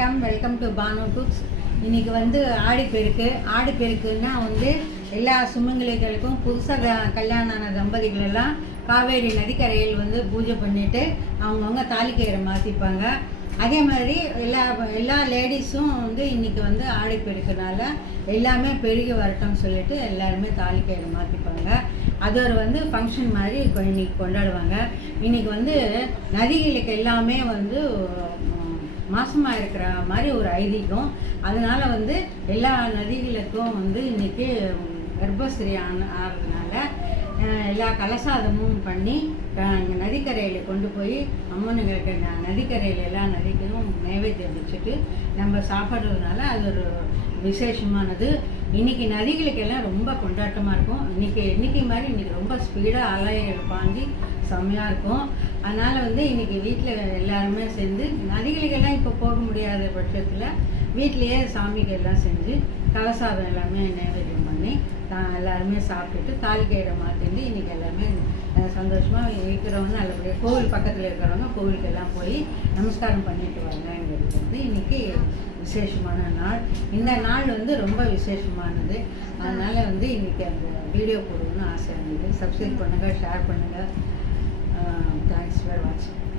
Welcome to Banu cooks. இன்றைக்கி ஆடிப்பெருக்குன்னா எல்லா சுமங்கலிகளுக்கும் புதுசாக கல்யாணம் ஆன தம்பதிகள் எல்லாம் காவேரி நதிக்கரையில் பூஜை பண்ணிவிட்டு அவங்கவுங்க தாலிக்கயிறை மாற்றிப்பாங்க. அதே மாதிரி எல்லா லேடிஸும் இன்றைக்கி ஆடிப்பெருக்குனால எல்லாமே பெருகி வரட்டும்னு சொல்லிட்டு எல்லாருமே தாலிக்கயிறை மாற்றிப்பாங்க. அது ஒரு ஃபங்க்ஷன் மாதிரி இன்றைக்கி கொண்டாடுவாங்க. இன்றைக்கி நதிகளுக்கு எல்லாமே மாசமாக இருக்கிற மாதிரி ஒரு ஐதீகம். அதனால் எல்லா நதிகளுக்கும் இன்றைக்கி கர்ப்பஸ்ரீ ஆகிறதுனால எல்லா கலசாதமும் பண்ணி நதிக்கரையில் கொண்டு போய் அம்மனுங்களுக்கு நதிக்கரையில் எல்லா நதிக்கும் நைவேத்தியம் வச்சுட்டு நம்ம சாப்பிட்றதுனால அது ஒரு விசேஷமானது. இன்றைக்கி நதிகளுக்கெல்லாம் ரொம்ப கொண்டாட்டமாக இருக்கும். இன்றைக்கி மாதிரி இன்றைக்கி ரொம்ப ஸ்பீடாக அலைகள் பாஞ்சி செம்மையாக இருக்கும். அதனால் இன்றைக்கி வீட்டில் எல்லாருமே சேர்ந்து நதிகளுக்கெல்லாம் இப்போ போக முடியாத பட்சத்தில் வீட்லேயே சாமிக்கு எல்லாம் செஞ்சு கலசாதம் எல்லாமே நைவேத்தியம் பண்ணி எல்லாருமே சாப்பிட்டுட்டு தாலிக்கயிறை மாற்றிட்டு இன்றைக்கி எல்லாமே சந்தோஷமாக இருக்கிறவங்க நல்லபடியாக கோவில் பக்கத்தில் இருக்கிறவங்க கோவிலுக்கெல்லாம் போய் நமஸ்காரம் பண்ணிட்டு வாங்கங்கிறது இன்றைக்கி விசேஷமான நாள். இந்த நாள் ரொம்ப விசேஷமானது. அதனால் இன்றைக்கி அந்த வீடியோ போடணும்னு ஆசை இருந்தது. சப்ஸ்கிரைப் பண்ணுங்கள், ஷேர் பண்ணுங்கள். தேங்க்ஸ் ஃபார் வாட்சிங்.